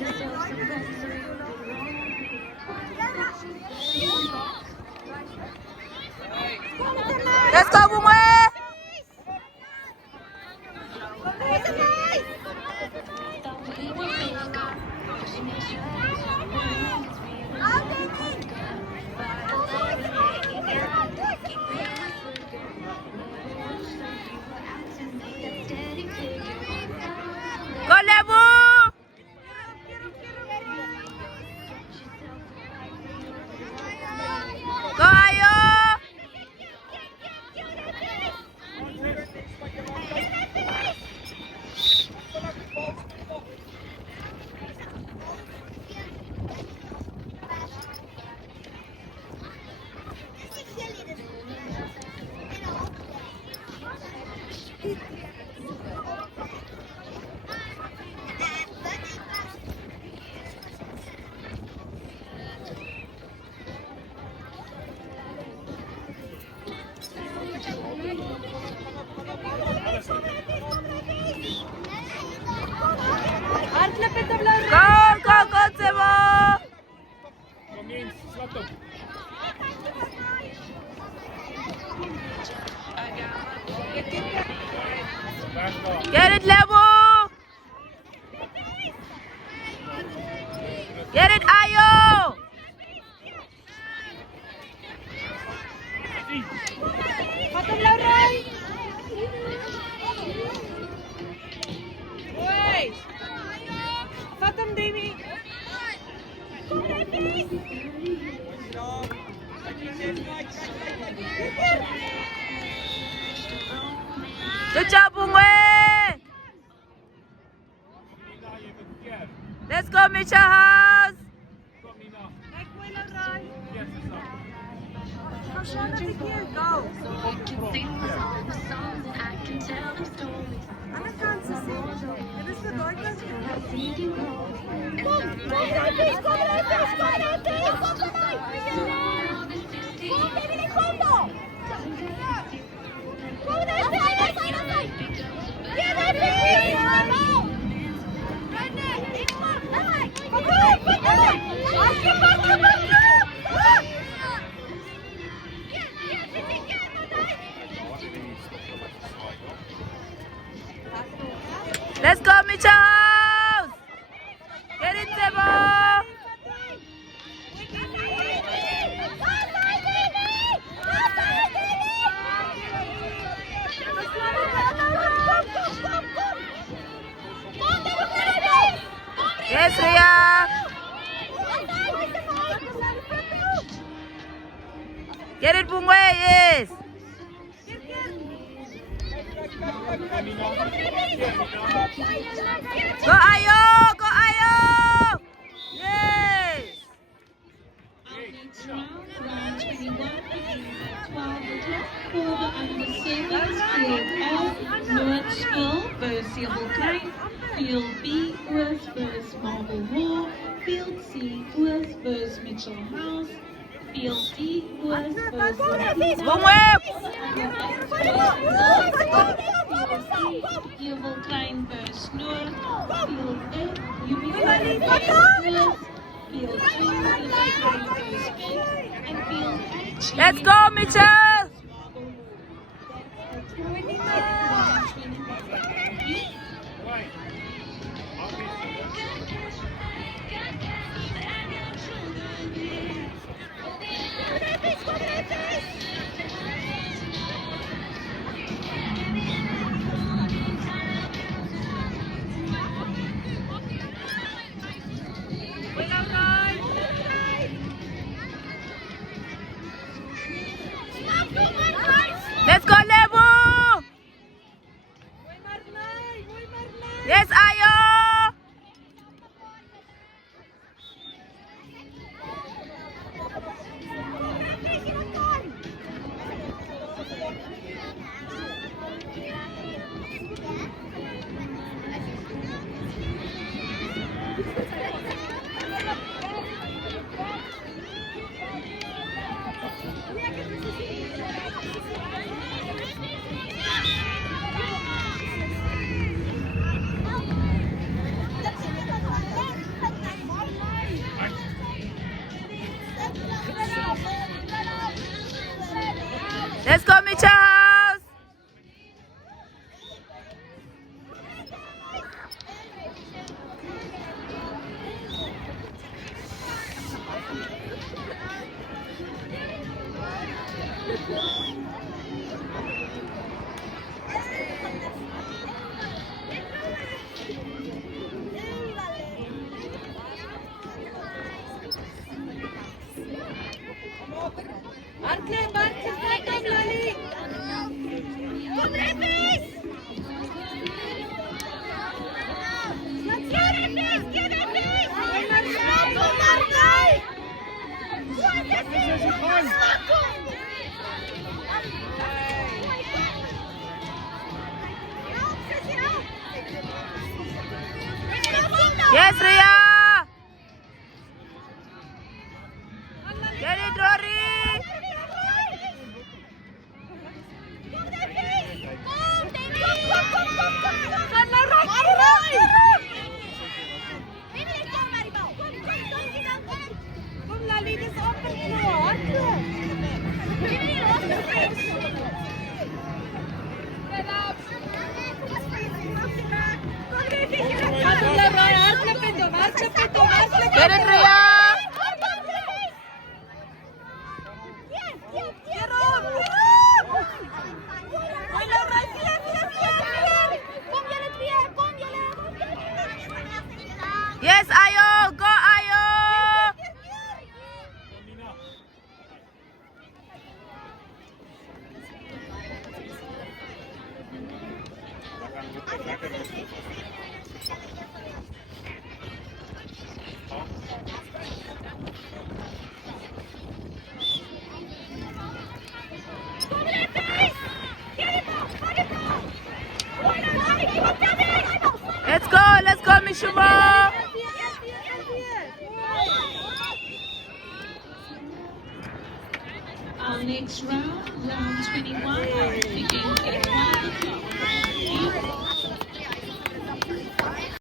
Let's go, Bumwe! Go, Lebu! Go, Ayo! Go, Sebo! Get it, Lebu! Get it, Ayo! Fatam Lauray! Oi! Fatam Dini! Good job, Bumwe! Let's go, Mitchell House! Go! Let's go, Mitchell House! Get it, Sebo! Yes, Ria! Get it, Bumwe, yes! Go, Ayo! Go, Ayo! Yes! Round 21 begins at 12 o'clock for the under-sevens. Field A, Noordskool versus Silverklein. Field B, Oos versus Marble Hall. Field C, Oos versus Mitchell House. Field D, Oos versus Bumwe! Silverklein versus Noord. Field A, Unicorn versus Oos. Field G versus Pink. And Field H. Let's go, Mitchell! Let's go, Lebu! Yes, Ayo! Let's go, Mitchell House. Yes, Ria. Get it, Rory. Get it, Ria. Yes, Ayo. Go, Ayo. Let's go, Mishimo. Our next round, round 21, begins in 1 o'clock.